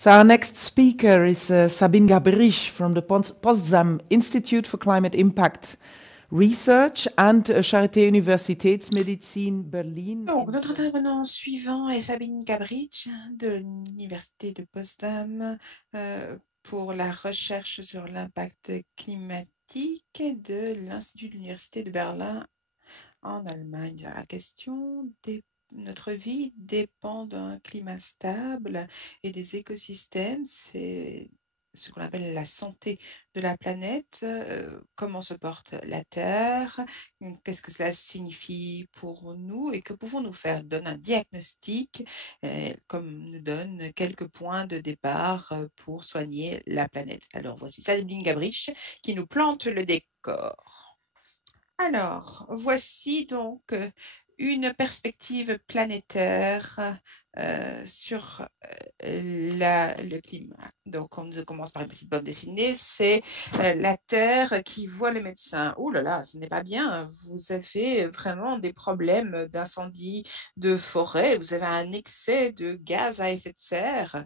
So our next speaker is Sabine Gabrich from the Potsdam Institute for Climate Impact Research and Charité Universitätsmedizin Berlin. Donc, notre intervenant suivant est Sabine Gabrich de l'Université de Potsdam pour la recherche sur l'impact climatique de l'Institut de l'Université de Berlin en Allemagne. La question notre vie dépend d'un climat stable et des écosystèmes. C'est ce qu'on appelle la santé de la planète, comment se porte la Terre, qu'est-ce que cela signifie pour nous et que pouvons-nous faire? Donne un diagnostic, comme nous donne quelques points de départ pour soigner la planète. Alors voici Sabine Gabrich qui nous plante le décor. Alors, voici donc une perspective planétaire sur le climat. Donc, on commence par une petite bande dessinée, c'est la Terre qui voit le médecin. Oh là là, ce n'est pas bien, vous avez vraiment des problèmes d'incendie de forêt, vous avez un excès de gaz à effet de serre.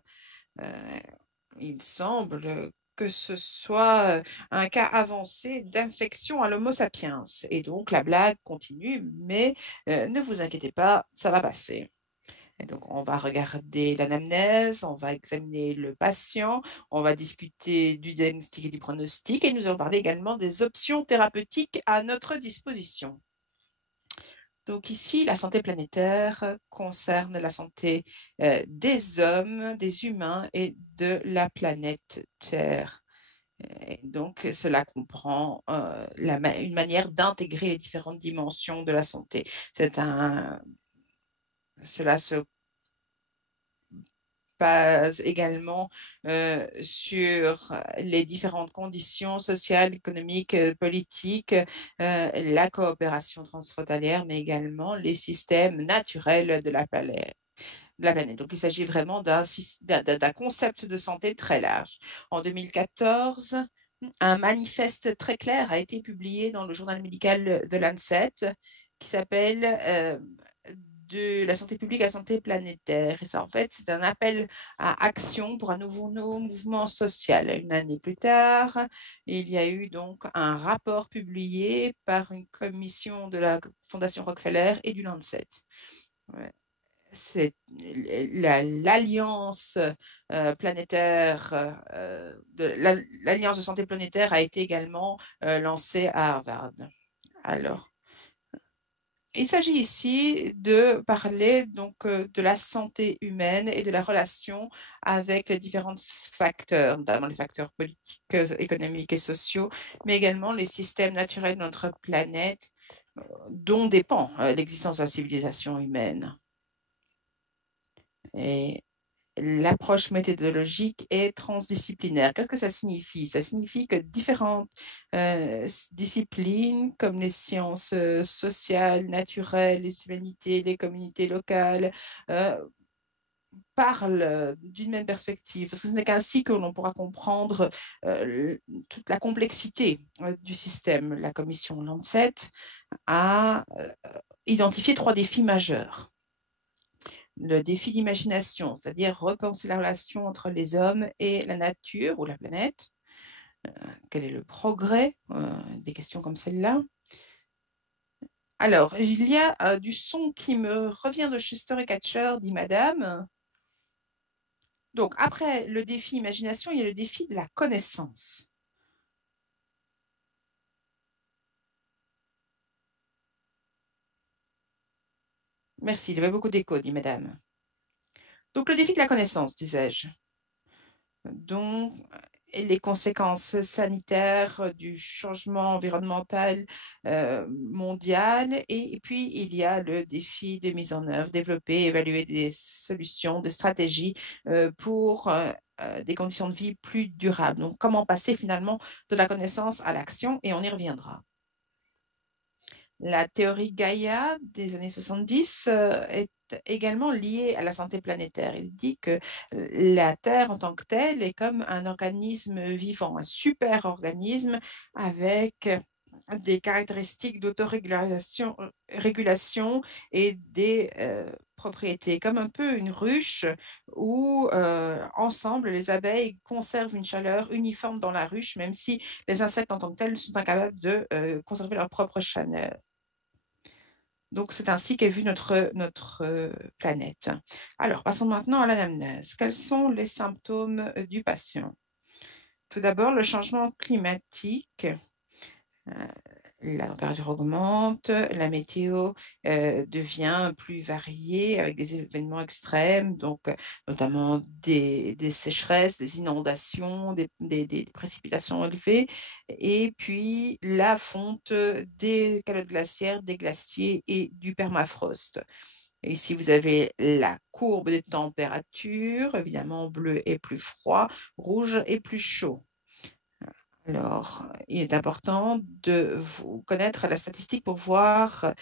Il semble que ce soit un cas avancé d'infection à l'Homo sapiens. Et donc, la blague continue, mais ne vous inquiétez pas, ça va passer. Et donc, on va regarder l'anamnèse, on va examiner le patient, on va discuter du diagnostic et du pronostic, et nous allons parler également des options thérapeutiques à notre disposition. Donc ici, la santé planétaire concerne la santé des hommes, des humains et de la planète Terre. Et donc, cela comprend une manière d'intégrer les différentes dimensions de la santé. Cela se base également sur les différentes conditions sociales, économiques, politiques, la coopération transfrontalière, mais également les systèmes naturels de la planète. Donc, il s'agit vraiment d'un concept de santé très large. En 2014, un manifeste très clair a été publié dans le journal médical de Lancet qui s'appelle de la santé publique à la santé planétaire. Et ça, en fait, c'est un appel à action pour un nouveau mouvement social. Une année plus tard, il y a eu donc un rapport publié par une commission de la Fondation Rockefeller et du Lancet. Ouais. C'est l'alliance planétaire, l'alliance de santé planétaire a été également lancée à Harvard. Alors, il s'agit ici de parler donc de la santé humaine et de la relation avec les différents facteurs, notamment les facteurs politiques, économiques et sociaux, mais également les systèmes naturels de notre planète dont dépend l'existence de la civilisation humaine. Et l'approche méthodologique est transdisciplinaire. Qu'est-ce que ça signifie? Ça signifie que différentes disciplines, comme les sciences sociales, naturelles, les humanités, les communautés locales, parlent d'une même perspective, parce que ce n'est qu'ainsi que l'on pourra comprendre toute la complexité du système. La commission Lancet a identifié 3 défis majeurs. Le défi d'imagination, c'est-à-dire repenser la relation entre les hommes et la nature ou la planète. Quel est le progrès? Des questions comme celle-là. Alors, il y a du son qui me revient de chez Storycatcher, dit madame. Donc, après le défi imagination, il y a le défi de la connaissance. Merci, il y avait beaucoup d'écho, dit madame. Donc, le défi de la connaissance, disais-je. Donc, les conséquences sanitaires du changement environnemental mondial. Et puis, il y a le défi de mise en œuvre, développer, évaluer des solutions, des stratégies pour des conditions de vie plus durables. Donc, comment passer finalement de la connaissance à l'action, et on y reviendra. La théorie Gaïa des années 70 est également liée à la santé planétaire. Il dit que la Terre en tant que telle est comme un organisme vivant, un super organisme avec des caractéristiques d'autorégulation et des propriété, comme un peu une ruche où ensemble les abeilles conservent une chaleur uniforme dans la ruche, même si les insectes en tant que tels sont incapables de conserver leur propre chaleur. Donc, c'est ainsi qu'est vue notre planète. Alors, passons maintenant à l'anamnèse. Quels sont les symptômes du patient? Tout d'abord, le changement climatique. La température augmente, la météo devient plus variée avec des événements extrêmes, donc notamment des sécheresses, des inondations, des précipitations élevées, et puis la fonte des calottes glaciaires, des glaciers et du permafrost. Et ici, vous avez la courbe des températures. Évidemment, bleu est plus froid, rouge est plus chaud. Alors, il est important de vous connaître la statistique pour voir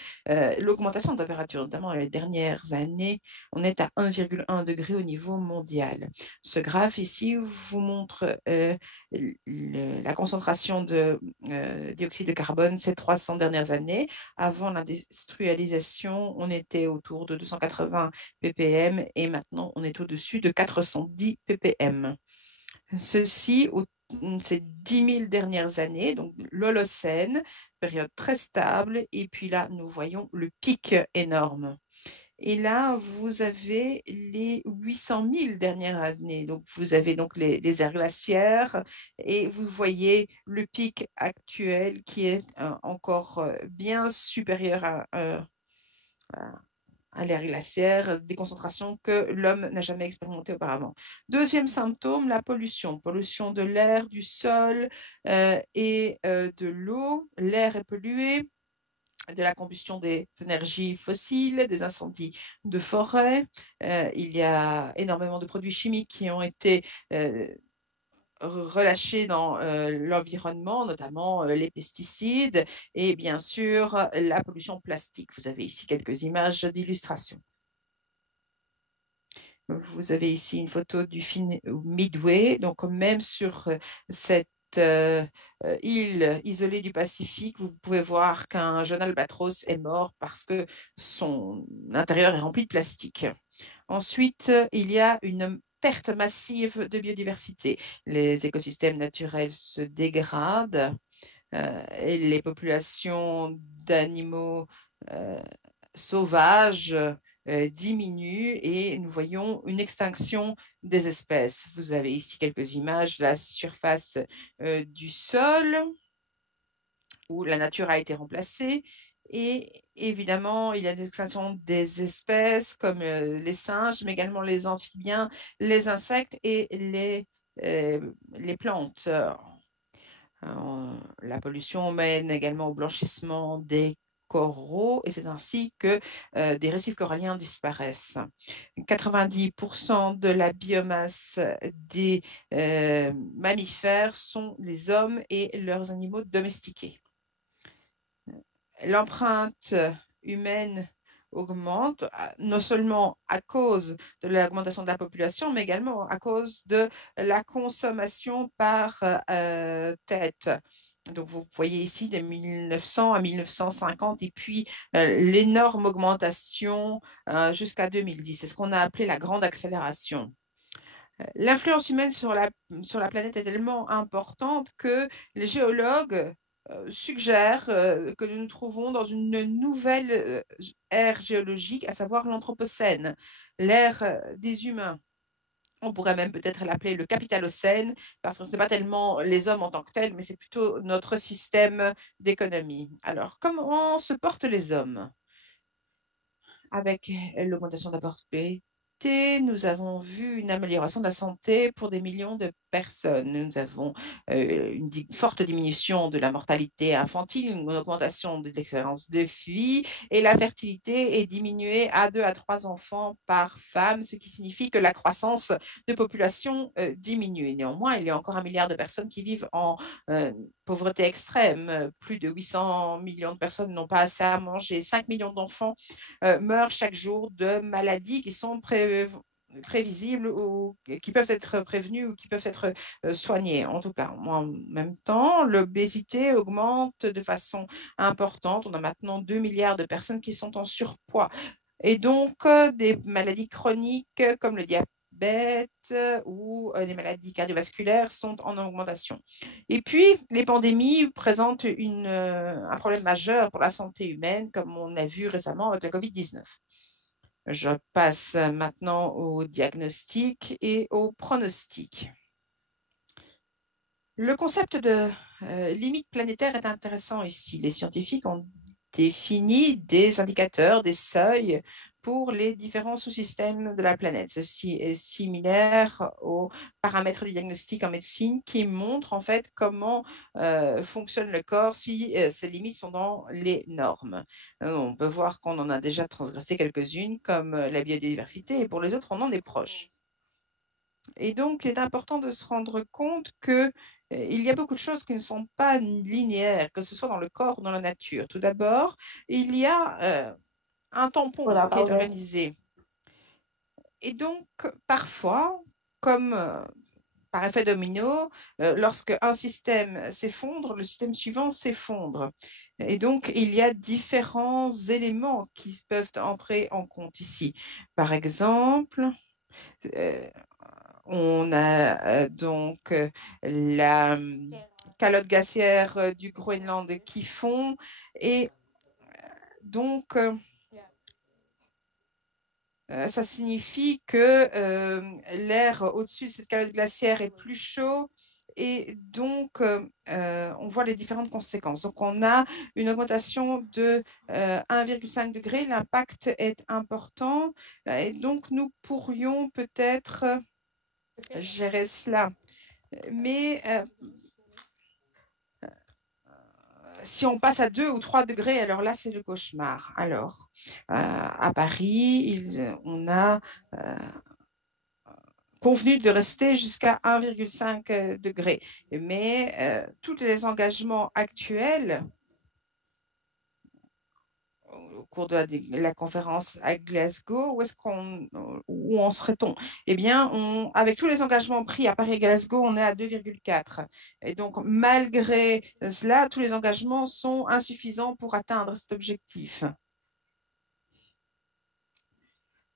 l'augmentation de température, notamment dans les dernières années. On est à 1,1 degré au niveau mondial. Ce graphe ici vous montre la concentration de dioxyde de carbone ces 300 dernières années. Avant l'industrialisation, on était autour de 280 ppm et maintenant on est au-dessus de 410 ppm. Ceci ces 10 000 dernières années, donc l'Holocène, période très stable, et puis là, nous voyons le pic énorme. Et là, vous avez les 800 000 dernières années. Donc, vous avez donc les aires glaciaires et vous voyez le pic actuel qui est encore bien supérieur à l'ère glaciaire, des concentrations que l'homme n'a jamais expérimentées auparavant. Deuxième symptôme, la pollution. Pollution de l'air, du sol et de l'eau. L'air est pollué de la combustion des énergies fossiles, des incendies de forêt. Il y a énormément de produits chimiques qui ont été relâchés dans l'environnement, notamment les pesticides et bien sûr la pollution plastique. Vous avez ici quelques images d'illustration. Vous avez ici une photo du Midway, donc même sur cette île isolée du Pacifique, vous pouvez voir qu'un jeune albatros est mort parce que son intérieur est rempli de plastique. Ensuite, il y a une perte massive de biodiversité. Les écosystèmes naturels se dégradent et les populations d'animaux sauvages diminuent et nous voyons une extinction des espèces. Vous avez ici quelques images de la surface du sol où la nature a été remplacée. Et évidemment, il y a des extinctions des espèces comme les singes, mais également les amphibiens, les insectes et les plantes. La pollution mène également au blanchissement des coraux et c'est ainsi que des récifs coralliens disparaissent. 90% de la biomasse des mammifères sont les hommes et leurs animaux domestiqués. L'empreinte humaine augmente, non seulement à cause de l'augmentation de la population, mais également à cause de la consommation par tête. Donc, vous voyez ici de 1900 à 1950 et puis l'énorme augmentation jusqu'à 2010. C'est ce qu'on a appelé la grande accélération. L'influence humaine sur la planète est tellement importante que les géologues suggèrent que nous nous trouvons dans une nouvelle ère géologique, à savoir l'Anthropocène, l'ère des humains. On pourrait même peut-être l'appeler le capitalocène, parce que ce n'est pas tellement les hommes en tant que tels, mais c'est plutôt notre système d'économie. Alors, comment se portent les hommes? Avec l'augmentation de la prospérité, nous avons vu une amélioration de la santé pour des millions de personnes. Nous avons une forte diminution de la mortalité infantile, une augmentation de l'expérience de vie et la fertilité est diminuée à 2 à 3 enfants par femme, ce qui signifie que la croissance de population diminue. Néanmoins, il y a encore 1 milliard de personnes qui vivent en pauvreté extrême. Plus de 800 millions de personnes n'ont pas assez à manger. 5 millions d'enfants meurent chaque jour de maladies qui sont prévisibles ou qui peuvent être prévenues ou qui peuvent être soignées. En tout cas, en même temps, l'obésité augmente de façon importante. On a maintenant 2 milliards de personnes qui sont en surpoids. Et donc, des maladies chroniques comme le diabète ou les maladies cardiovasculaires sont en augmentation. Et puis, les pandémies présentent un problème majeur pour la santé humaine, comme on a vu récemment avec la COVID-19. Je passe maintenant au diagnostic et au pronostic. Le concept de limite planétaire est intéressant ici. Les scientifiques ont défini des indicateurs, des seuils pour les différents sous-systèmes de la planète. Ceci est similaire aux paramètres du diagnostic en médecine qui montrent en fait comment fonctionne le corps si ces limites sont dans les normes. On peut voir qu'on en a déjà transgressé quelques-unes comme la biodiversité et pour les autres, on en est proche. Et donc, il est important de se rendre compte que il y a beaucoup de choses qui ne sont pas linéaires, que ce soit dans le corps ou dans la nature. Tout d'abord, il y a un tampon qui est organisé. Et donc, parfois, comme par effet domino, lorsque un système s'effondre, le système suivant s'effondre. Et donc, il y a différents éléments qui peuvent entrer en compte ici. Par exemple, on a donc la calotte glaciaire du Groenland qui fond et donc ça signifie que l'air au-dessus de cette calotte glaciaire est plus chaud et donc on voit les différentes conséquences. Donc on a une augmentation de 1,5 degré, l'impact est important et donc nous pourrions peut-être gérer cela. Mais si on passe à 2 ou 3 degrés, alors là, c'est le cauchemar. Alors, à Paris, on a convenu de rester jusqu'à 1,5 degrés. Mais tous les engagements actuels au cours de la conférence à Glasgow, où en serait-on? Eh bien, avec tous les engagements pris à Paris et Glasgow, on est à 2,4. Et donc, malgré cela, tous les engagements sont insuffisants pour atteindre cet objectif.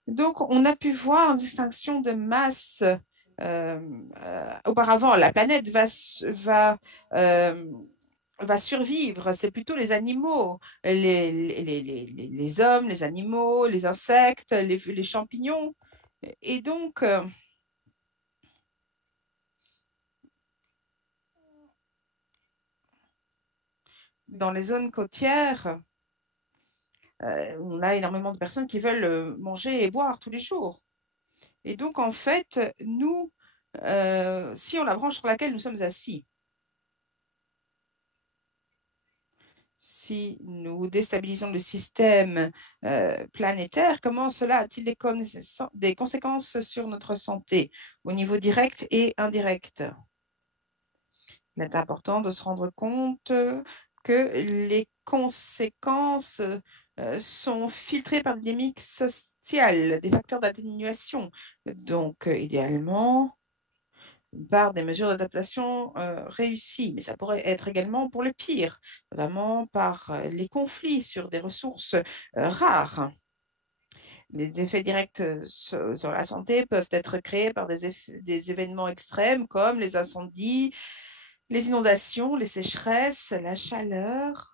Donc, on a pu voir une distinction de masse. Auparavant, la planète va survivre, c'est plutôt les animaux, les hommes, les animaux, les insectes, les champignons. Et donc, dans les zones côtières, on a énormément de personnes qui veulent manger et boire tous les jours. Et donc, en fait, nous, si on la branche sur laquelle nous sommes assis, si nous déstabilisons le système planétaire, comment cela a-t-il des conséquences sur notre santé au niveau direct et indirect? Il est important de se rendre compte que les conséquences sont filtrées par des dynamiques sociales, des facteurs d'atténuation. Donc, idéalement, par des mesures d'adaptation réussies, mais ça pourrait être également pour le pire, notamment par les conflits sur des ressources rares. Les effets directs sur la santé peuvent être créés par des événements extrêmes comme les incendies, les inondations, les sécheresses, la chaleur.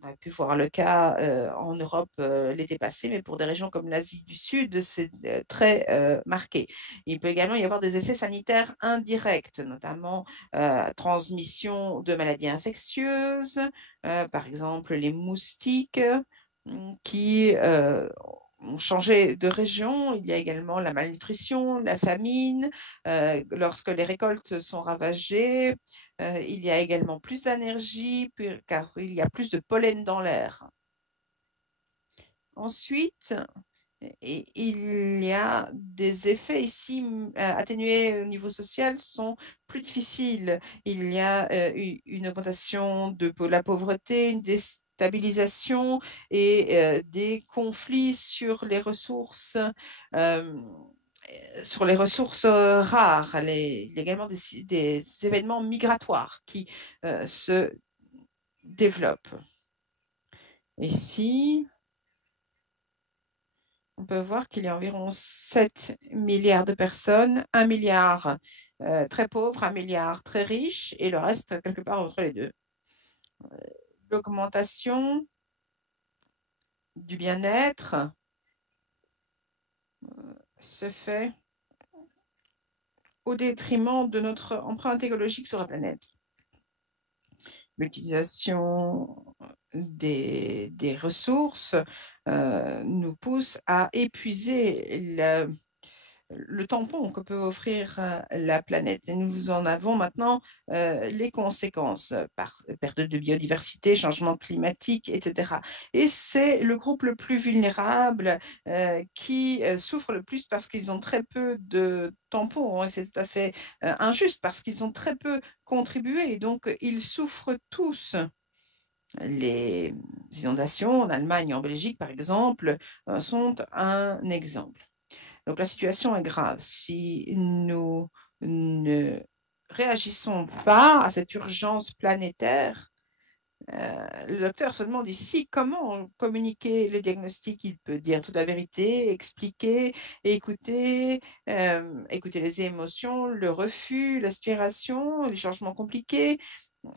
On a pu voir le cas en Europe l'été passé, mais pour des régions comme l'Asie du Sud, c'est très marqué. Il peut également y avoir des effets sanitaires indirects, notamment transmission de maladies infectieuses, par exemple les moustiques qui ont changé de région. Il y a également la malnutrition, la famine. Lorsque les récoltes sont ravagées, il y a également plus d'énergie car il y a plus de pollen dans l'air. Ensuite, il y a des effets ici atténués au niveau social sont plus difficiles. Il y a une augmentation de la pauvreté, une déstabilisation et des conflits euh, sur les ressources rares. Il y a également des événements migratoires qui se développent. Ici, on peut voir qu'il y a environ 7 milliards de personnes, 1 milliard très pauvre, 1 milliard très riche, et le reste quelque part entre les deux. L'augmentation du bien-être se fait au détriment de notre empreinte écologique sur la planète. L'utilisation des ressources nous pousse à épuiser le tampon que peut offrir la planète. Et nous en avons maintenant les conséquences par perte de biodiversité, changement climatique, etc. Et c'est le groupe le plus vulnérable qui souffre le plus parce qu'ils ont très peu de tampons. Et c'est tout à fait injuste parce qu'ils ont très peu contribué. Donc, ils souffrent tous. Les inondations en Allemagne et en Belgique, par exemple, sont un exemple. Donc la situation est grave. Si nous ne réagissons pas à cette urgence planétaire, le docteur se demande ici comment communiquer le diagnostic. Il peut dire toute la vérité, expliquer, écouter, écouter les émotions, le refus, l'aspiration, les changements compliqués,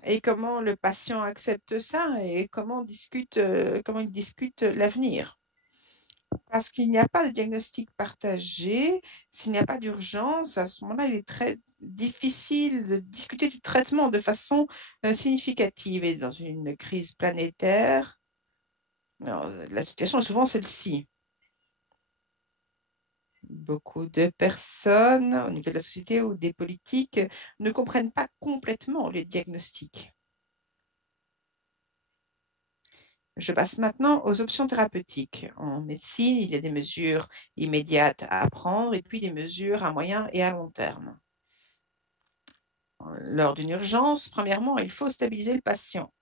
et comment le patient accepte ça et comment il discute l'avenir. Parce qu'il n'y a pas de diagnostic partagé, s'il n'y a pas d'urgence, à ce moment-là, il est très difficile de discuter du traitement de façon significative. Et dans une crise planétaire, alors, la situation est souvent celle-ci. Beaucoup de personnes, au niveau de la société ou des politiques, ne comprennent pas complètement les diagnostics. Je passe maintenant aux options thérapeutiques. En médecine, il y a des mesures immédiates à prendre et puis des mesures à moyen et à long terme. Lors d'une urgence, premièrement, il faut stabiliser le patient,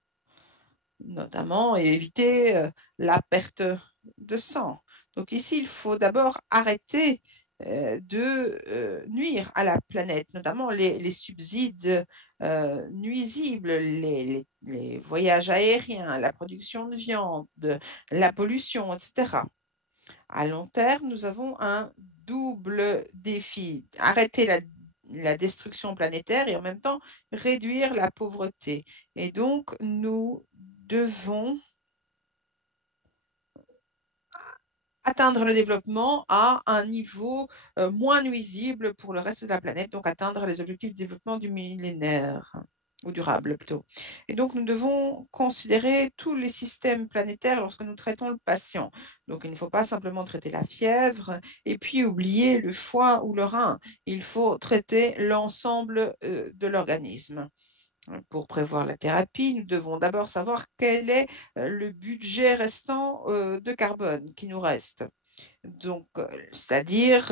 notamment éviter la perte de sang. Donc ici, il faut d'abord arrêter de nuire à la planète, notamment les subsides nuisibles, les voyages aériens, la production de viande, la pollution, etc. À long terme, nous avons un double défi. Arrêter la destruction planétaire et en même temps réduire la pauvreté. Et donc, nous devons atteindre le développement à un niveau moins nuisible pour le reste de la planète, donc atteindre les objectifs de développement du millénaire, ou durable plutôt. Et donc, nous devons considérer tous les systèmes planétaires lorsque nous traitons le patient. Donc, il ne faut pas simplement traiter la fièvre et puis oublier le foie ou le rein. Il faut traiter l'ensemble de l'organisme. Pour prévoir la thérapie, nous devons d'abord savoir quel est le budget restant de carbone qui nous reste. Donc, c'est-à-dire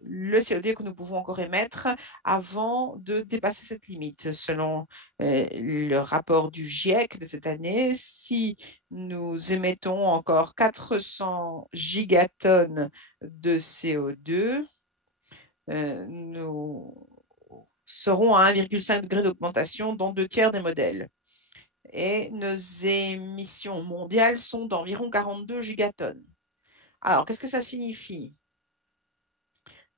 le CO2 que nous pouvons encore émettre avant de dépasser cette limite. Selon le rapport du GIEC de cette année, si nous émettons encore 400 gigatonnes de CO2, nous seront à 1,5 degré d'augmentation dans 2 tiers des modèles. Et nos émissions mondiales sont d'environ 42 gigatonnes. Alors, qu'est-ce que ça signifie?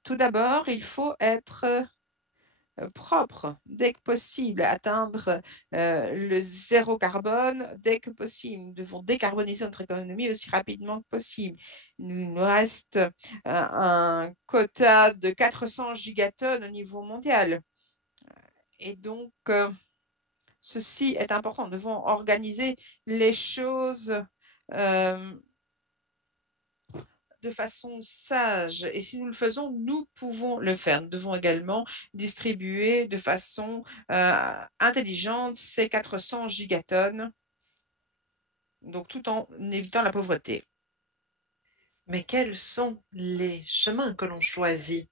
Tout d'abord, il faut être propre dès que possible, atteindre le zéro carbone dès que possible. Nous devons décarboniser notre économie aussi rapidement que possible. Il nous reste un quota de 400 gigatonnes au niveau mondial. Et donc, ceci est important. Nous devons organiser les choses de façon sage. Et si nous le faisons, nous pouvons le faire. Nous devons également distribuer de façon intelligente ces 400 gigatonnes, donc tout en évitant la pauvreté. Mais quels sont les chemins que l'on choisit?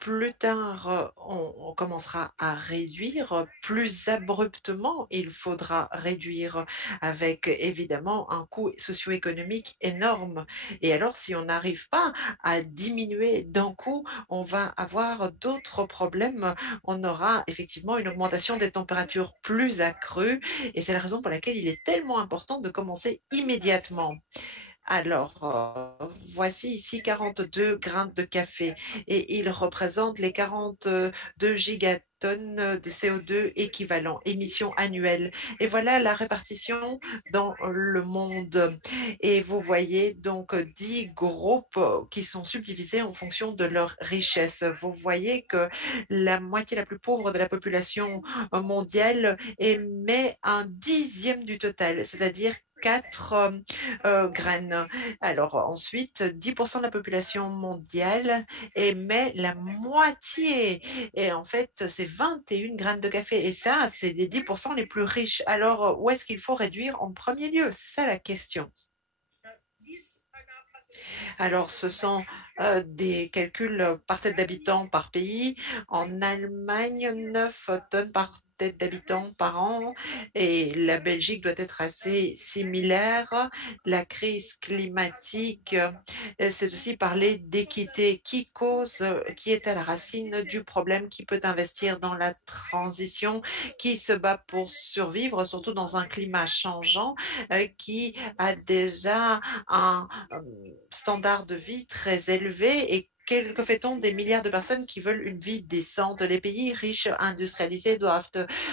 Plus tard, on commencera à réduire. Plus abruptement, il faudra réduire avec évidemment un coût socio-économique énorme. Et alors, si on n'arrive pas à diminuer d'un coup, on va avoir d'autres problèmes. On aura effectivement une augmentation des températures plus accrue. Et c'est la raison pour laquelle il est tellement important de commencer immédiatement. Voici ici 42 grains de café et ils représentent les 42 gigatonnes de CO2 équivalent, émissions annuelles. Et voilà la répartition dans le monde. Et vous voyez donc 10 groupes qui sont subdivisés en fonction de leur richesse. Vous voyez que la moitié la plus pauvre de la population mondiale émet un dixième du total, c'est-à-dire 4 graines. Alors ensuite, 10% de la population mondiale émet la moitié. Et en fait, c'est 21 graines de café. Et ça, c'est les 10% les plus riches. Alors, où est-ce qu'il faut réduire en premier lieu? C'est ça la question. Alors, ce sont des calculs par tête d'habitant par pays. En Allemagne, 9 tonnes par tête d'habitant par an et la Belgique doit être assez similaire. La crise climatique, c'est aussi parler d'équité qui est à la racine du problème, qui peut investir dans la transition, qui se bat pour survivre, surtout dans un climat changeant, qui a déjà un standard de vie très élevé et que fait-on des milliards de personnes qui veulent une vie décente? Les pays riches industrialisés doivent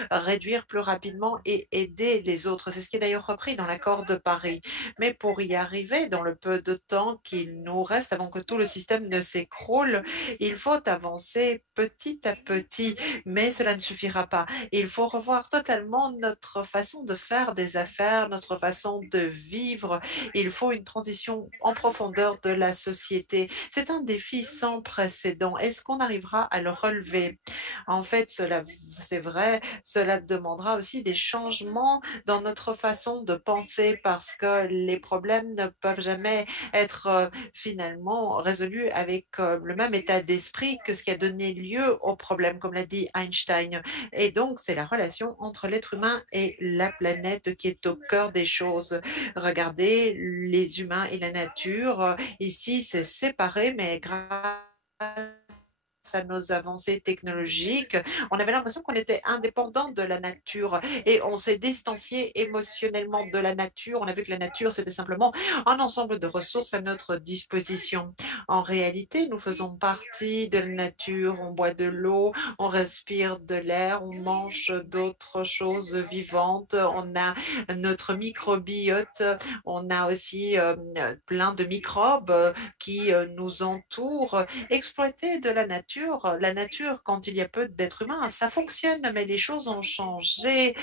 réduire plus rapidement et aider les autres. C'est ce qui est d'ailleurs repris dans l'accord de Paris. Mais pour y arriver, dans le peu de temps qu'il nous reste avant que tout le système ne s'écroule, il faut avancer petit à petit. Mais cela ne suffira pas. Il faut revoir totalement notre façon de faire des affaires, notre façon de vivre. Il faut une transition en profondeur de la société. C'est un défi sans précédent. Est-ce qu'on arrivera à le relever? En fait, c'est vrai, cela demandera aussi des changements dans notre façon de penser parce que les problèmes ne peuvent jamais être finalement résolus avec le même état d'esprit que ce qui a donné lieu au problème, comme l'a dit Einstein. Et donc, c'est la relation entre l'être humain et la planète qui est au cœur des choses. Regardez les humains et la nature. Ici, c'est séparé, mais grâce à nos avancées technologiques, on avait l'impression qu'on était indépendant de la nature et on s'est distancié émotionnellement de la nature. On a vu que la nature, c'était simplement un ensemble de ressources à notre disposition. En réalité, nous faisons partie de la nature, on boit de l'eau, on respire de l'air, on mange d'autres choses vivantes, on a notre microbiote, on a aussi plein de microbes qui nous entourent. Exploiter de la nature, quand il y a peu d'êtres humains, ça fonctionne, mais les choses ont changé.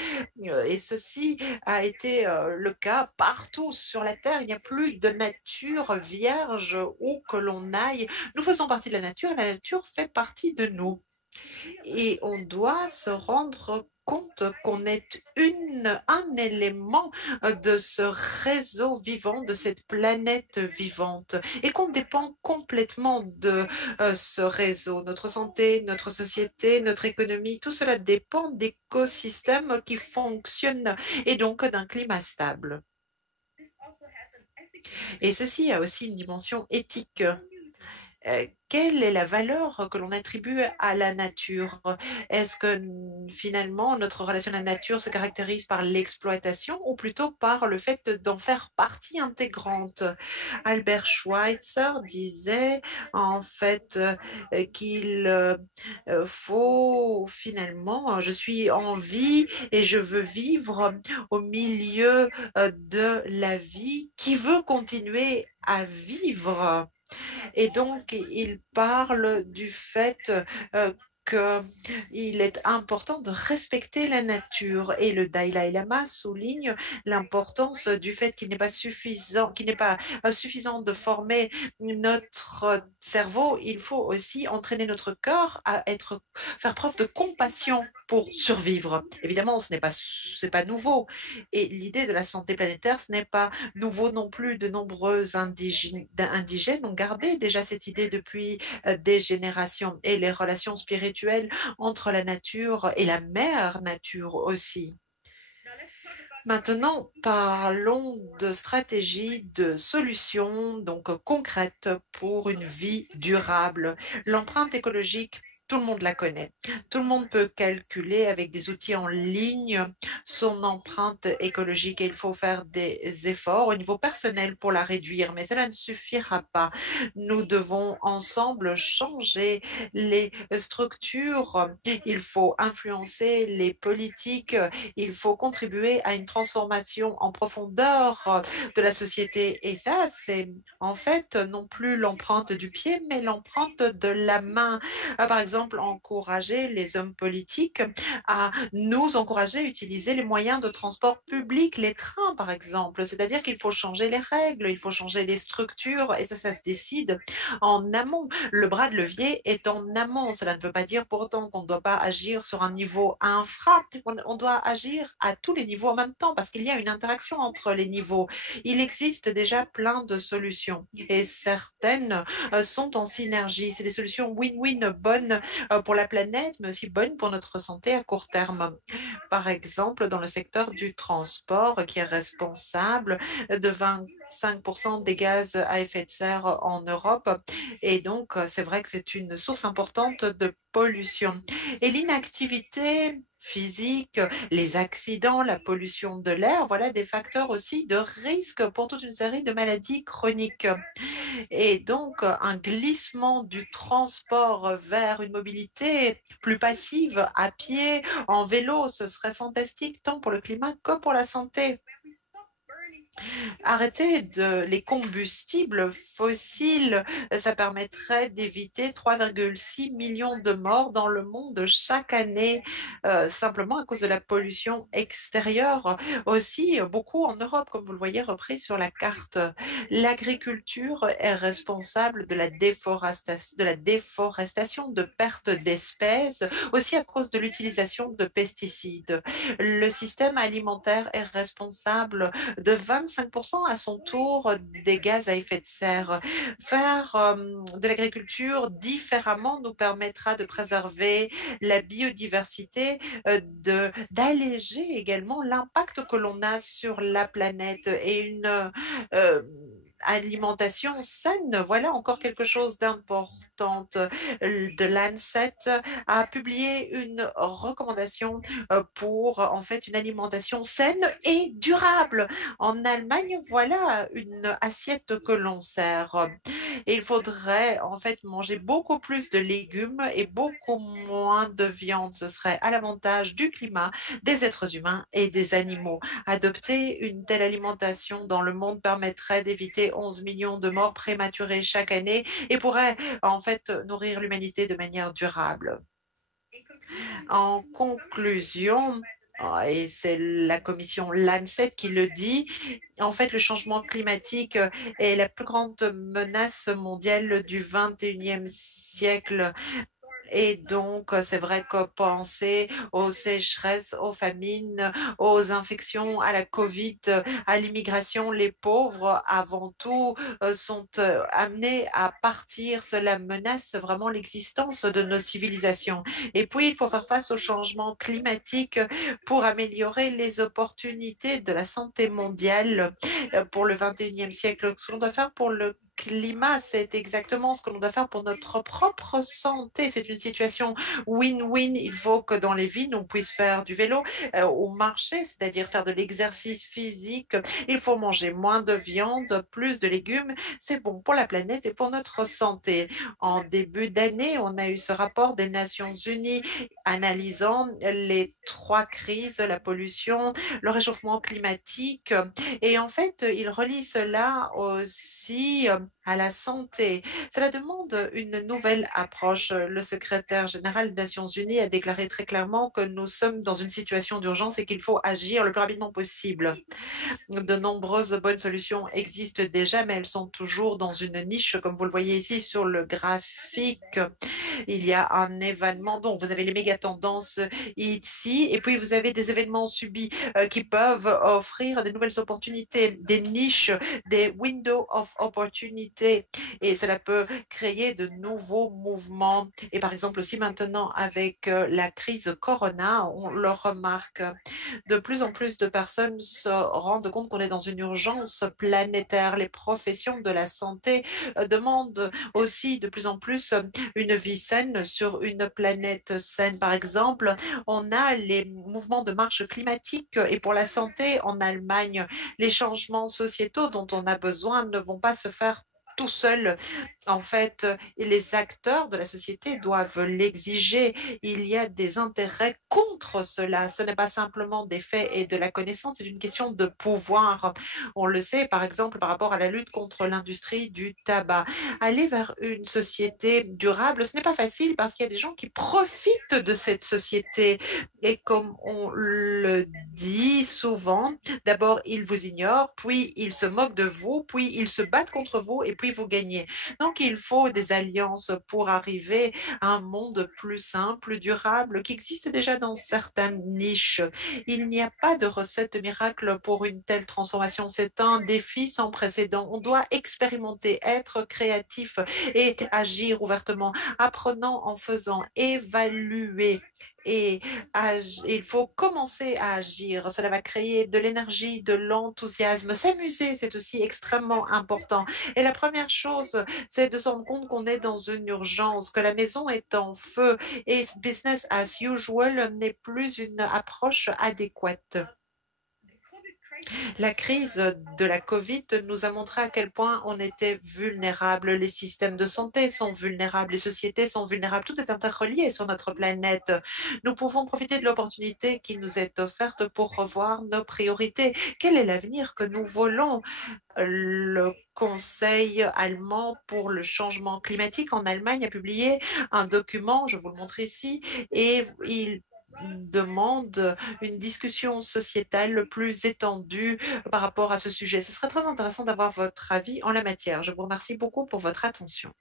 Et ceci a été le cas partout sur la Terre. Il n'y a plus de nature vierge où que l'on aille. Nous faisons partie de la nature fait partie de nous. Et on doit se rendre compte qu'on est un élément de ce réseau vivant, de cette planète vivante, et qu'on dépend complètement de ce réseau. Notre santé, notre société, notre économie, tout cela dépend d'écosystèmes qui fonctionnent et donc d'un climat stable. Et ceci a aussi une dimension éthique. Quelle est la valeur que l'on attribue à la nature? Est-ce que finalement notre relation à la nature se caractérise par l'exploitation ou plutôt par le fait d'en faire partie intégrante? Albert Schweitzer disait en fait qu'il faut finalement, je suis en vie et je veux vivre au milieu de la vie qui veut continuer à vivre. Et donc, il parle du fait qu'il est important de respecter la nature. Et le Dalai Lama souligne l'importance du fait qu'il n'est pas suffisant de former notre cerveau. Il faut aussi entraîner notre corps à faire preuve de compassion pour survivre. Évidemment, c'est pas nouveau. Et l'idée de la santé planétaire, ce n'est pas nouveau non plus. De nombreux indigènes ont gardé déjà cette idée depuis des générations et les relations spirituelles entre la nature et la mère nature aussi. Maintenant, parlons de stratégies, de solutions donc concrètes pour une vie durable. L'empreinte écologique tout le monde la connaît. Tout le monde peut calculer avec des outils en ligne son empreinte écologique et il faut faire des efforts au niveau personnel pour la réduire, mais cela ne suffira pas. Nous devons ensemble changer les structures, il faut influencer les politiques, il faut contribuer à une transformation en profondeur de la société et ça, c'est en fait non plus l'empreinte du pied, mais l'empreinte de la main. Par exemple, encourager les hommes politiques à nous encourager à utiliser les moyens de transport public, les trains par exemple. C'est-à-dire qu'il faut changer les règles, il faut changer les structures et ça se décide en amont. Le bras de levier est en amont. Cela ne veut pas dire pourtant qu'on ne doit pas agir sur un niveau infra. On doit agir à tous les niveaux en même temps parce qu'il y a une interaction entre les niveaux. Il existe déjà plein de solutions et certaines sont en synergie. C'est des solutions win-win, bonnes pour la planète, mais aussi bonnes pour notre santé à court terme. Par exemple, dans le secteur du transport, qui est responsable de 25% des gaz à effet de serre en Europe. Et donc, c'est vrai que c'est une source importante de pollution. Et l'inactivité physique, les accidents, la pollution de l'air, voilà des facteurs aussi de risque pour toute une série de maladies chroniques. Et donc, un glissement du transport vers une mobilité plus passive, à pied, en vélo, ce serait fantastique tant pour le climat que pour la santé. Arrêter les combustibles fossiles, ça permettrait d'éviter 3,6 millions de morts dans le monde chaque année, simplement à cause de la pollution extérieure. Aussi, beaucoup en Europe, comme vous le voyez repris sur la carte. L'agriculture est responsable de la déforestation, de perte d'espèces, aussi à cause de l'utilisation de pesticides. Le système alimentaire est responsable de 25% à son tour des gaz à effet de serre. Faire de l'agriculture différemment nous permettra de préserver la biodiversité, d'alléger également l'impact que l'on a sur la planète et une alimentation saine. Voilà encore quelque chose d'important. De Lancet a publié une recommandation pour en fait une alimentation saine et durable. En Allemagne, voilà une assiette que l'on sert. Et il faudrait en fait manger beaucoup plus de légumes et beaucoup moins de viande. Ce serait à l'avantage du climat, des êtres humains et des animaux. Adopter une telle alimentation dans le monde permettrait d'éviter 11 millions de morts prématurées chaque année et pourrait en fait nourrir l'humanité de manière durable. En conclusion, et c'est la commission Lancet qui le dit, en fait, le changement climatique est la plus grande menace mondiale du 21e siècle. Et donc, c'est vrai que penser aux sécheresses, aux famines, aux infections, à la Covid, à l'immigration, les pauvres, avant tout, sont amenés à partir. Cela menace vraiment l'existence de nos civilisations. Et puis, il faut faire face au changement climatique pour améliorer les opportunités de la santé mondiale pour le 21e siècle. Ce qu'on doit faire pour le climat, c'est exactement ce que l'on doit faire pour notre propre santé. C'est une situation win-win. Il faut que dans les villes, on puisse faire du vélo au marché, c'est-à-dire faire de l'exercice physique. Il faut manger moins de viande, plus de légumes. C'est bon pour la planète et pour notre santé. En début d'année, on a eu ce rapport des Nations Unies analysant les 3 crises, la pollution, le réchauffement climatique. Et en fait, il relie cela aussi à la santé. Cela demande une nouvelle approche. Le secrétaire général des Nations Unies a déclaré très clairement que nous sommes dans une situation d'urgence et qu'il faut agir le plus rapidement possible. De nombreuses bonnes solutions existent déjà, mais elles sont toujours dans une niche, comme vous le voyez ici sur le graphique. Il y a un événement, donc vous avez les méga tendances ici, et puis vous avez des événements subis qui peuvent offrir des nouvelles opportunités, des niches, des windows of opportunity mobilité et cela peut créer de nouveaux mouvements. Et par exemple aussi maintenant avec la crise Corona, on le remarque, de plus en plus de personnes se rendent compte qu'on est dans une urgence planétaire. Les professions de la santé demandent aussi de plus en plus une vie saine sur une planète saine. Par exemple, on a les mouvements de marche climatique et pour la santé en Allemagne, les changements sociétaux dont on a besoin ne vont pas se faire tout seul. En fait, les acteurs de la société doivent l'exiger. Il y a des intérêts contre cela. Ce n'est pas simplement des faits et de la connaissance, c'est une question de pouvoir. On le sait, par exemple, par rapport à la lutte contre l'industrie du tabac. Aller vers une société durable, ce n'est pas facile parce qu'il y a des gens qui profitent de cette société. Et comme on le dit souvent, d'abord, ils vous ignorent, puis ils se moquent de vous, puis ils se battent contre vous et puis vous gagnez. Donc, il faut des alliances pour arriver à un monde plus sain, plus durable, qui existe déjà dans certaines niches. Il n'y a pas de recette miracle pour une telle transformation. C'est un défi sans précédent. On doit expérimenter, être créatif et agir ouvertement, apprenant en faisant, évaluer. Et il faut commencer à agir. Cela va créer de l'énergie, de l'enthousiasme. S'amuser, c'est aussi extrêmement important. Et la première chose, c'est de se rendre compte qu'on est dans une urgence, que la maison est en feu et business as usual n'est plus une approche adéquate. La crise de la Covid nous a montré à quel point on était vulnérable. Les systèmes de santé sont vulnérables, les sociétés sont vulnérables. Tout est interrelié sur notre planète. Nous pouvons profiter de l'opportunité qui nous est offerte pour revoir nos priorités. Quel est l'avenir que nous voulons? Le Conseil allemand pour le changement climatique en Allemagne a publié un document, je vous le montre ici, et il demande une discussion sociétale plus étendue par rapport à ce sujet. Ce serait très intéressant d'avoir votre avis en la matière. Je vous remercie beaucoup pour votre attention.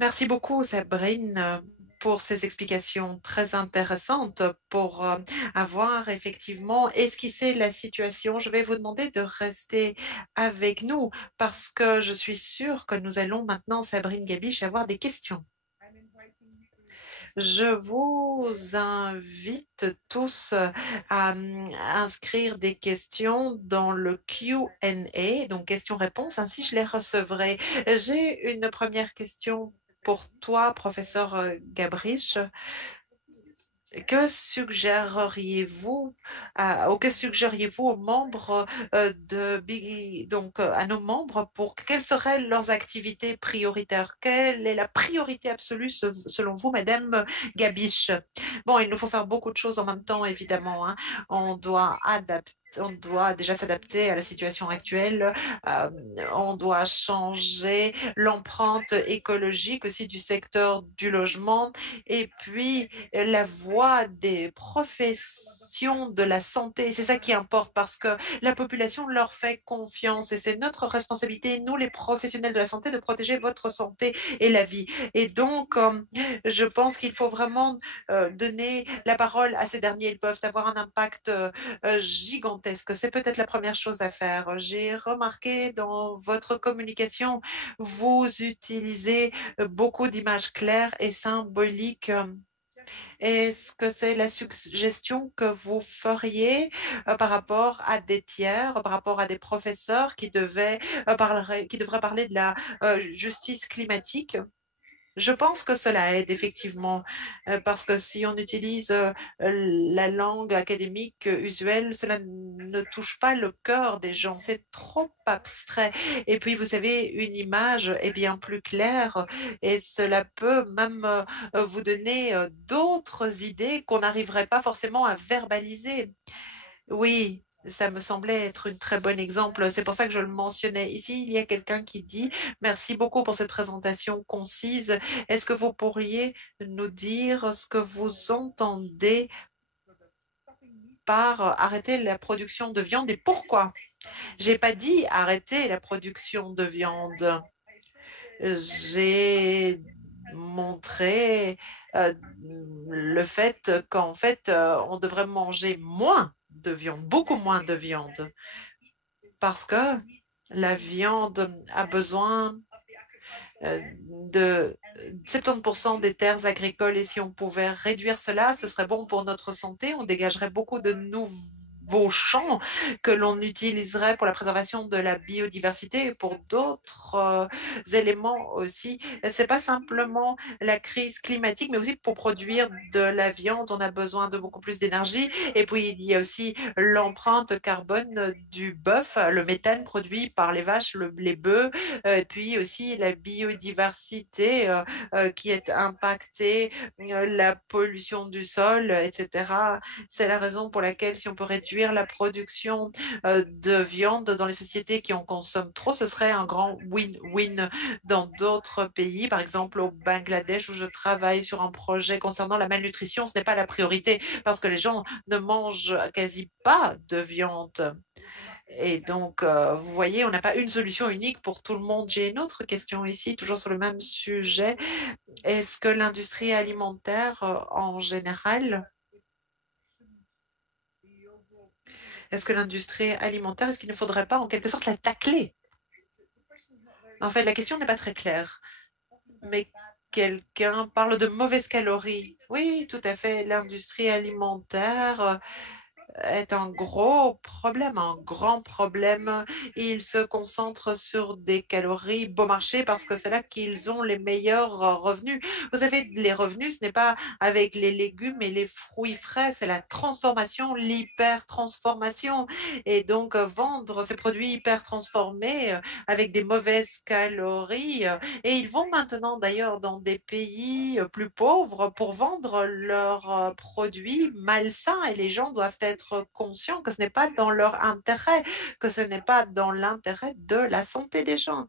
Merci beaucoup, Sabrine, pour ces explications très intéressantes, pour avoir effectivement esquissé la situation. Je vais vous demander de rester avec nous parce que je suis sûre que nous allons maintenant, Sabrine Gabiche, avoir des questions. Je vous invite tous à inscrire des questions dans le Q&A, donc questions-réponses, ainsi je les recevrai. J'ai une première question pour toi, professeur Gabriche. Que suggéreriez-vous ou que suggériez-vous aux membres à nos membres pour quelles seraient leurs activités prioritaires? Quelle est la priorité absolue selon vous, Madame Gabiche? Bon, il nous faut faire beaucoup de choses en même temps, évidemment, hein. On doit adapter. On doit déjà s'adapter à la situation actuelle. On doit changer l'empreinte écologique aussi du secteur du logement. Et puis, la voix des professions de la santé. C'est ça qui importe parce que la population leur fait confiance et c'est notre responsabilité, nous les professionnels de la santé, de protéger votre santé et la vie. Et donc, je pense qu'il faut vraiment donner la parole à ces derniers. Ils peuvent avoir un impact gigantesque. C'est peut-être la première chose à faire. J'ai remarqué dans votre communication, vous utilisez beaucoup d'images claires et symboliques. Est-ce que c'est la suggestion que vous feriez par rapport à des tiers, par rapport à des professeurs qui devraient parler de la justice climatique? Je pense que cela aide effectivement, parce que si on utilise la langue académique usuelle, cela ne touche pas le cœur des gens, c'est trop abstrait. Et puis, vous savez, une image est bien plus claire et cela peut même vous donner d'autres idées qu'on n'arriverait pas forcément à verbaliser. Oui, ça me semblait être un très bon exemple. C'est pour ça que je le mentionnais. Ici, il y a quelqu'un qui dit, merci beaucoup pour cette présentation concise. Est-ce que vous pourriez nous dire ce que vous entendez par arrêter la production de viande et pourquoi? J'ai pas dit arrêter la production de viande. J'ai montrer le fait qu'en fait, on devrait manger moins de viande, beaucoup moins de viande, parce que la viande a besoin de 70% des terres agricoles, et si on pouvait réduire cela, ce serait bon pour notre santé. On dégagerait beaucoup de nouveaux champs que l'on utiliserait pour la préservation de la biodiversité et pour d'autres éléments aussi. C'est pas simplement la crise climatique, mais aussi pour produire de la viande, on a besoin de beaucoup plus d'énergie. Et puis, il y a aussi l'empreinte carbone du bœuf, le méthane produit par les vaches, les bœufs, et puis aussi la biodiversité qui est impactée, la pollution du sol, etc. C'est la raison pour laquelle si on peut réduire la production de viande dans les sociétés qui en consomment trop, ce serait un grand win-win dans d'autres pays. Par exemple, au Bangladesh, où je travaille sur un projet concernant la malnutrition, ce n'est pas la priorité parce que les gens ne mangent quasi pas de viande. Et donc, vous voyez, on n'a pas une solution unique pour tout le monde. J'ai une autre question ici, toujours sur le même sujet. Est-ce que l'industrie alimentaire, en général, est-ce qu'il ne faudrait pas en quelque sorte la tacler? En fait, la question n'est pas très claire, mais quelqu'un parle de mauvaises calories. Oui, tout à fait. L'industrie alimentaire est un gros problème, un grand problème. Ils se concentrent sur des calories bon marché parce que c'est là qu'ils ont les meilleurs revenus. Vous savez, les revenus, ce n'est pas avec les légumes et les fruits frais, c'est la transformation, l'hyper-transformation. Et donc, vendre ces produits hyper transformés avec des mauvaises calories. Et ils vont maintenant d'ailleurs dans des pays plus pauvres pour vendre leurs produits malsains et les gens doivent être conscients que ce n'est pas dans leur intérêt, que ce n'est pas dans l'intérêt de la santé des gens.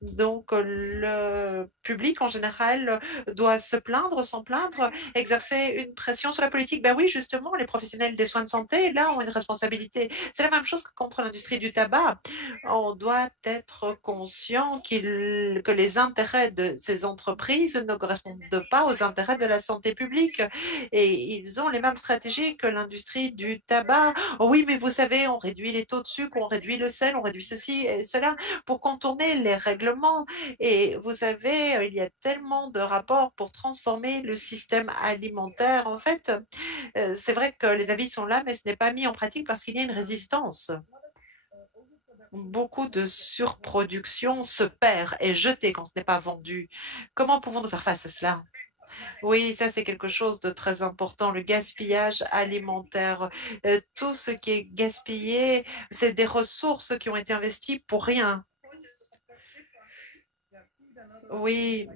Donc, le public en général doit se plaindre, s'en plaindre, exercer une pression sur la politique. Ben oui, justement, les professionnels des soins de santé, là, ont une responsabilité. C'est la même chose que contre l'industrie du tabac. On doit être conscient que les intérêts de ces entreprises ne correspondent pas aux intérêts de la santé publique. Et ils ont les mêmes stratégies que l'industrie du tabac. Oh oui, mais vous savez, on réduit les taux de sucre, on réduit le sel, on réduit ceci et cela pour contourner les règlements. Et vous savez, il y a tellement de rapports pour transformer le système alimentaire. En fait, c'est vrai que les avis sont là, mais ce n'est pas mis en pratique parce qu'il y a une résistance. Beaucoup de surproduction se perd et jetée quand ce n'est pas vendu. Comment pouvons-nous faire face à cela? Oui, ça c'est quelque chose de très important, le gaspillage alimentaire. Tout ce qui est gaspillé, c'est des ressources qui ont été investies pour rien. Oui,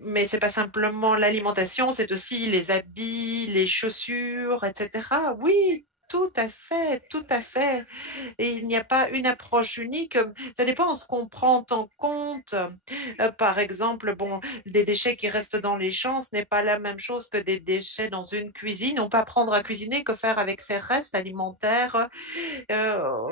mais c'est pas simplement l'alimentation, c'est aussi les habits, les chaussures, etc. Oui, tout à fait, tout à fait. Et il n'y a pas une approche unique. Ça dépend de ce qu'on prend en compte. Par exemple, bon, des déchets qui restent dans les champs, ce n'est pas la même chose que des déchets dans une cuisine. On peut apprendre à cuisiner, que faire avec ces restes alimentaires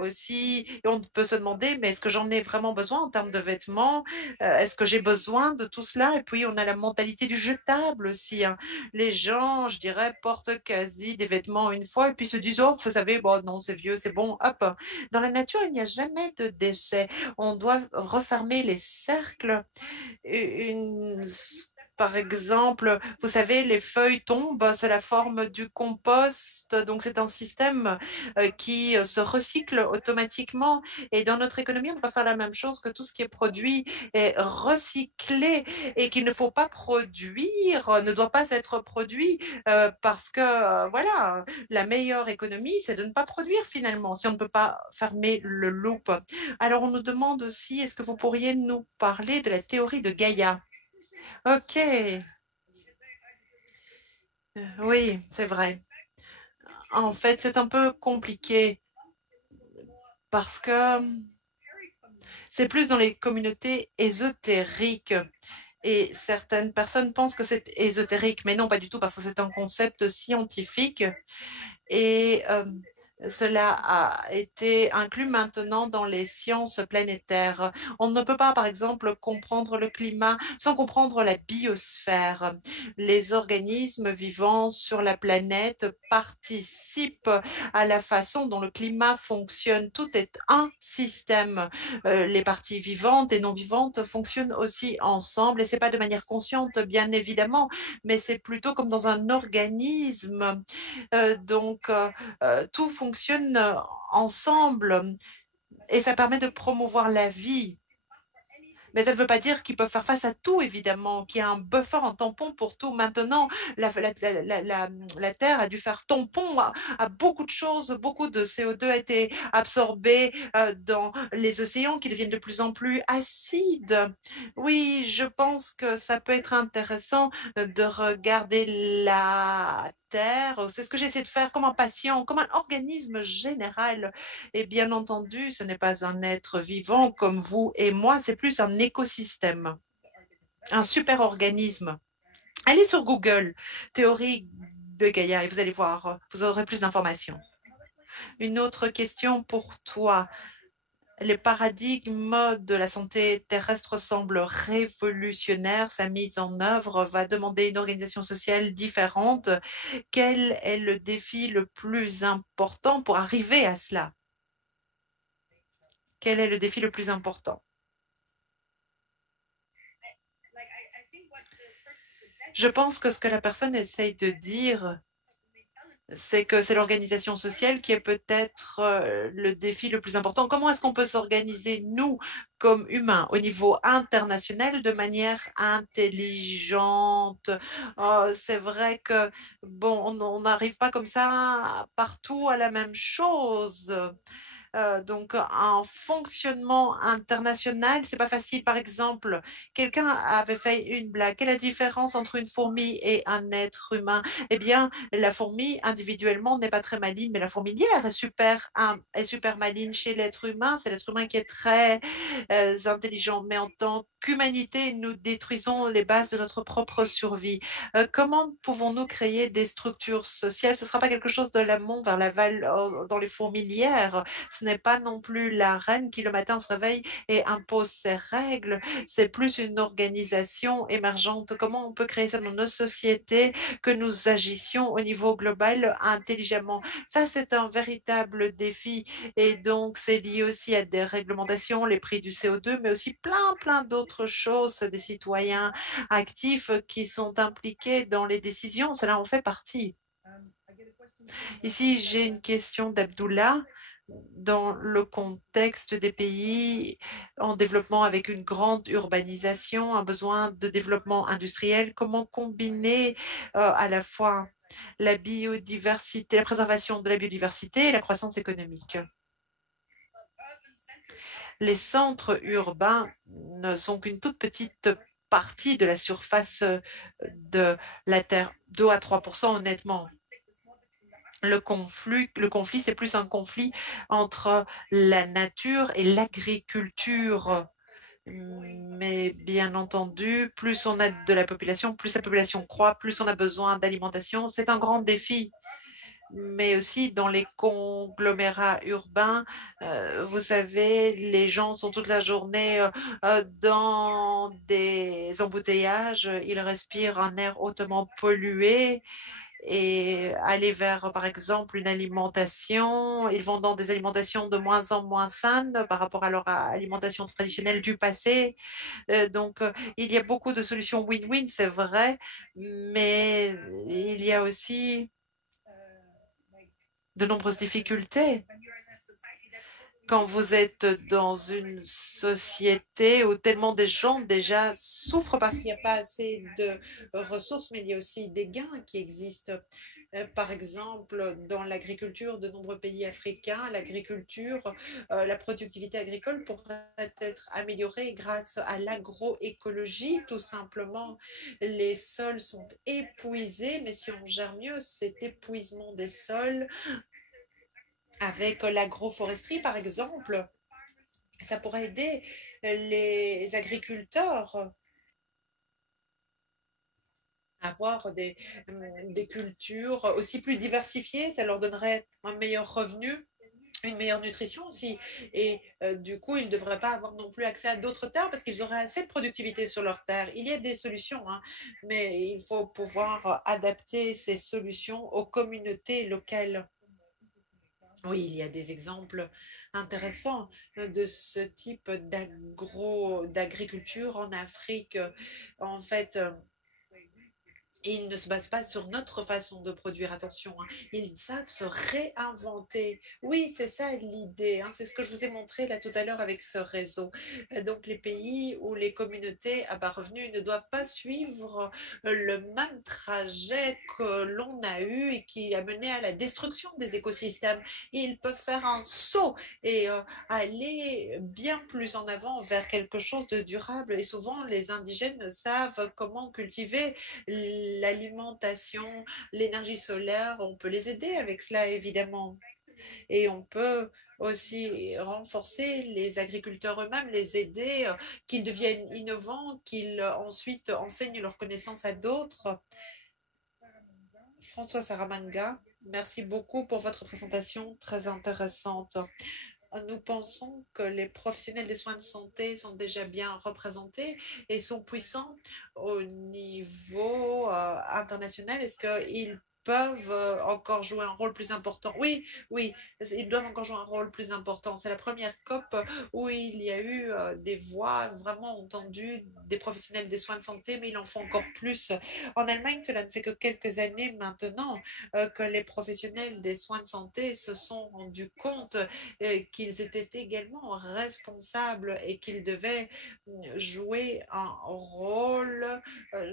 aussi. Et on peut se demander, mais est-ce que j'en ai vraiment besoin en termes de vêtements? Est-ce que j'ai besoin de tout cela? Et puis, on a la mentalité du jetable aussi, hein. Les gens, je dirais, portent quasi des vêtements une fois et puis se disent, oh, vous savez, bon, non, c'est vieux, c'est bon, hop. Dans la nature, il n'y a jamais de déchets. On doit refermer les cercles. Une par exemple, vous savez, les feuilles tombent, c'est la forme du compost. Donc, c'est un système qui se recycle automatiquement. Et dans notre économie, on doit faire la même chose que tout ce qui est produit est recyclé et qu'il ne faut pas produire, ne doit pas être produit parce que, voilà, la meilleure économie, c'est de ne pas produire finalement, si on ne peut pas fermer le loop. Alors, on nous demande aussi, est-ce que vous pourriez nous parler de la théorie de Gaïa? Ok, oui, c'est vrai. En fait, c'est un peu compliqué parce que c'est plus dans les communautés ésotériques et certaines personnes pensent que c'est ésotérique, mais non, pas du tout parce que c'est un concept scientifique et Cela a été inclus maintenant dans les sciences planétaires. On ne peut pas, par exemple, comprendre le climat sans comprendre la biosphère. Les organismes vivant sur la planète participent à la façon dont le climat fonctionne. Tout est un système. Les parties vivantes et non vivantes fonctionnent aussi ensemble et c'est pas de manière consciente, bien évidemment, mais c'est plutôt comme dans un organisme. Tout fonctionne ensemble et ça permet de promouvoir la vie. Mais ça ne veut pas dire qu'ils peuvent faire face à tout, évidemment, qu'il y a un buffer, un tampon pour tout. Maintenant, la Terre a dû faire tampon à beaucoup de choses. Beaucoup de CO2 a été absorbé dans les océans qui deviennent de plus en plus acides. Oui, je pense que ça peut être intéressant de regarder la Terre. C'est ce que j'essaie de faire comme un patient, comme un organisme général. Et bien entendu, ce n'est pas un être vivant comme vous et moi, c'est plus un écosystème, un super organisme. Allez sur Google, théorie de Gaïa, et vous allez voir, vous aurez plus d'informations. Une autre question pour toi. Les paradigmes de la santé terrestre semblent révolutionnaires. Sa mise en œuvre va demander une organisation sociale différente. Quel est le défi le plus important pour arriver à cela? Quel est le défi le plus important? Je pense que ce que la personne essaye de dire, c'est que c'est l'organisation sociale qui est peut-être le défi le plus important. Comment est-ce qu'on peut s'organiser, nous, comme humains, au niveau international, de manière intelligente? C'est vrai que, bon, on n'arrive pas comme ça partout à la même chose. Donc, un fonctionnement international, c'est pas facile. Par exemple, quelqu'un avait fait une blague. Quelle est la différence entre une fourmi et un être humain? Eh bien, la fourmi, individuellement, n'est pas très maligne, mais la fourmilière est super maligne. Chez l'être humain, c'est l'être humain qui est très intelligent. Mais en tant qu'humanité, nous détruisons les bases de notre propre survie. Comment pouvons-nous créer des structures sociales? Ce ne sera pas quelque chose de l'amont vers l'aval dans les fourmilières. Ce n'est pas non plus la reine qui le matin se réveille et impose ses règles. C'est plus une organisation émergente. Comment on peut créer ça dans nos sociétés, que nous agissions au niveau global intelligemment? Ça, c'est un véritable défi. Et donc, c'est lié aussi à des réglementations, les prix du CO2, mais aussi plein d'autres choses, des citoyens actifs qui sont impliqués dans les décisions. Cela en fait partie. Ici, j'ai une question d'Abdullah. Dans le contexte des pays en développement avec une grande urbanisation, un besoin de développement industriel, comment combiner à la fois la biodiversité, la préservation de la biodiversité et la croissance économique? Les centres urbains ne sont qu'une toute petite partie de la surface de la Terre, 2 à 3%, honnêtement. Le conflit, c'est plus un conflit entre la nature et l'agriculture. Mais bien entendu, plus on a de la population, plus la population croît, plus on a besoin d'alimentation. C'est un grand défi. Mais aussi dans les conglomérats urbains, vous savez, les gens sont toute la journée dans des embouteillages, ils respirent un air hautement pollué et aller vers, par exemple, une alimentation. Ils vont dans des alimentations de moins en moins saines par rapport à leur alimentation traditionnelle du passé. Il y a beaucoup de solutions win-win, c'est vrai, mais il y a aussi de nombreuses difficultés. Quand vous êtes dans une société où tellement des gens déjà souffrent parce qu'il n'y a pas assez de ressources, mais il y a aussi des gains qui existent. Par exemple, dans l'agriculture de nombreux pays africains, la productivité agricole pourrait être améliorée grâce à l'agroécologie, tout simplement. Les sols sont épuisés, mais si on gère mieux cet épuisement des sols, avec l'agroforesterie, par exemple, ça pourrait aider les agriculteurs avoir des cultures aussi plus diversifiées, ça leur donnerait un meilleur revenu, une meilleure nutrition aussi. Et du coup, ils ne devraient pas avoir non plus accès à d'autres terres parce qu'ils auraient assez de productivité sur leurs terres. Il y a des solutions, hein, mais il faut pouvoir adapter ces solutions aux communautés locales. Oui, il y a des exemples intéressants de ce type d'agriculture en Afrique. En fait, ils ne se basent pas sur notre façon de produire, attention, hein. Ils savent se réinventer. Oui, c'est ça l'idée, hein. C'est ce que je vous ai montré là tout à l'heure avec ce réseau. Donc les pays ou les communautés à bas revenus ne doivent pas suivre le même trajet que l'on a eu et qui a mené à la destruction des écosystèmes. Ils peuvent faire un saut et aller bien plus en avant vers quelque chose de durable. Et souvent, les indigènes savent comment cultiver l'alimentation, l'énergie solaire, on peut les aider avec cela, évidemment. Et on peut aussi renforcer les agriculteurs eux-mêmes, les aider, qu'ils deviennent innovants, qu'ils ensuite enseignent leurs connaissances à d'autres. François Saramanga, merci beaucoup pour votre présentation très intéressante. Nous pensons que les professionnels des soins de santé sont déjà bien représentés et sont puissants au niveau international. Est-ce qu'ils peuvent encore jouer un rôle plus important? Oui, oui, ils doivent encore jouer un rôle plus important. C'est la première COP où il y a eu des voix vraiment entendues des professionnels des soins de santé, mais il en faut encore plus. En Allemagne, cela ne fait que quelques années maintenant que les professionnels des soins de santé se sont rendus compte qu'ils étaient également responsables et qu'ils devaient jouer un rôle.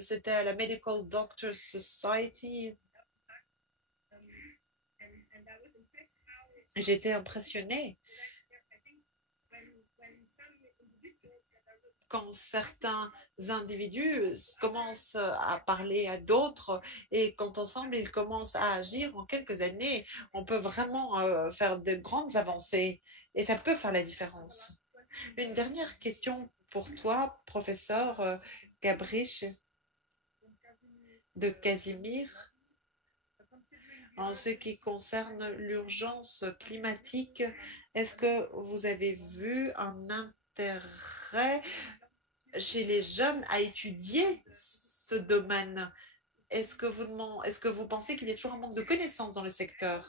C'était à la Medical Doctors Society. J'étais impressionnée quand certains individus commencent à parler à d'autres et quand ensemble ils commencent à agir en quelques années, on peut vraiment faire de grandes avancées et ça peut faire la différence. Une dernière question pour toi, professeur Gabrich de Casimir. En ce qui concerne l'urgence climatique, est-ce que vous avez vu un intérêt chez les jeunes à étudier ce domaine? Est-ce que vous pensez qu'il y a toujours un manque de connaissances dans le secteur?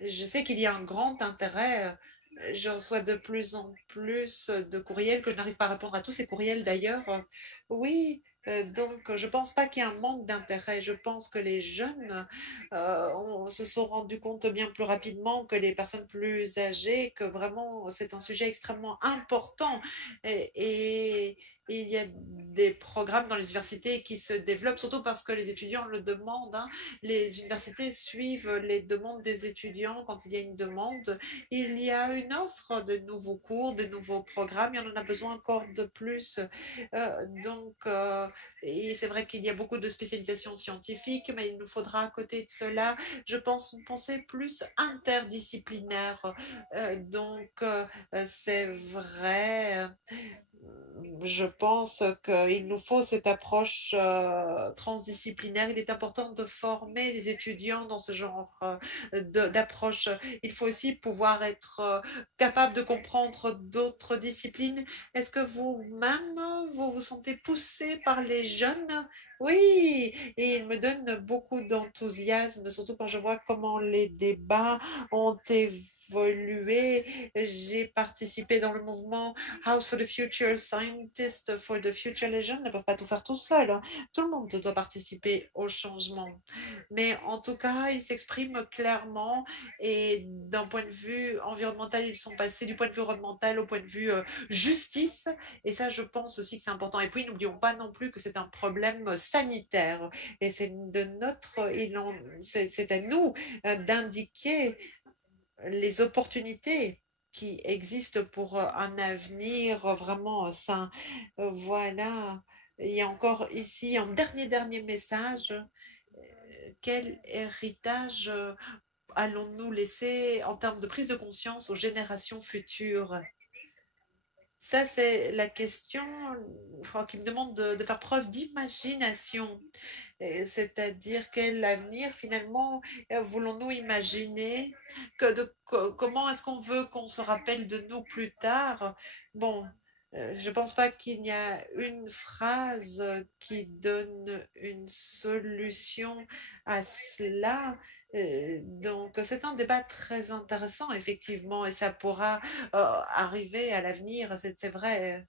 Je sais qu'il y a un grand intérêt. Je reçois de plus en plus de courriels, que je n'arrive pas à répondre à tous ces courriels d'ailleurs. Oui, donc je ne pense pas qu'il y ait un manque d'intérêt. Je pense que les jeunes se sont rendus compte bien plus rapidement que les personnes plus âgées, que vraiment c'est un sujet extrêmement important. Et il y a des programmes dans les universités qui se développent, surtout parce que les étudiants le demandent, hein. Les universités suivent les demandes des étudiants quand il y a une demande. Il y a une offre de nouveaux cours, de nouveaux programmes, et on en a besoin encore de plus. Et c'est vrai qu'il y a beaucoup de spécialisations scientifiques, mais il nous faudra à côté de cela, je pense, une pensée plus interdisciplinaire. C'est vrai, je pense qu'il nous faut cette approche transdisciplinaire. Il est important de former les étudiants dans ce genre d'approche. Il faut aussi pouvoir être capable de comprendre d'autres disciplines. Est-ce que vous-même, vous vous sentez poussé par les jeunes? Oui, et il me donne beaucoup d'enthousiasme, surtout quand je vois comment les débats ont évolué. J'ai participé dans le mouvement House for the Future, Scientists for the Future. Les jeunes ne peuvent pas tout faire tout seuls, hein. Tout le monde doit participer au changement. Mais en tout cas, ils s'expriment clairement et d'un point de vue environnemental, ils sont passés du point de vue environnemental au point de vue justice. Et ça, je pense aussi que c'est important. Et puis, n'oublions pas non plus que c'est un problème sanitaire. Et c'est de notre, c'est à nous d'indiquer les opportunités qui existent pour un avenir vraiment sain. Voilà. Il y a encore ici un dernier message. Quel héritage allons-nous laisser en termes de prise de conscience aux générations futures? Ça, c'est la question, je crois, qui me demande de faire preuve d'imagination. C'est-à-dire quel avenir finalement voulons-nous imaginer, comment est-ce qu'on veut qu'on se rappelle de nous plus tard? Bon, je ne pense pas qu'il y a une phrase qui donne une solution à cela. Donc, c'est un débat très intéressant, effectivement, et ça pourra arriver à l'avenir, c'est vrai.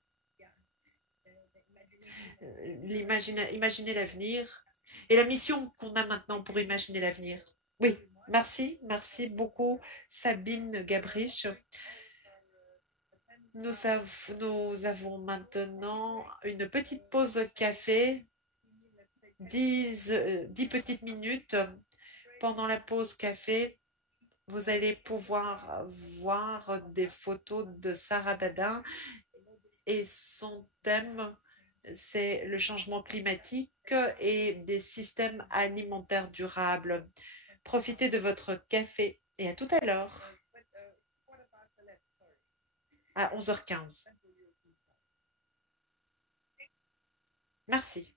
Imaginer l'avenir et la mission qu'on a maintenant pour imaginer l'avenir. Oui, merci beaucoup Sabine Gabriche. Nous avons maintenant une petite pause café, 10 petites minutes. Pendant la pause café, vous allez pouvoir voir des photos de Sarah Dadin et son thème, c'est le changement climatique et des systèmes alimentaires durables. Profitez de votre café et à tout à l'heure, à 11h15. Merci.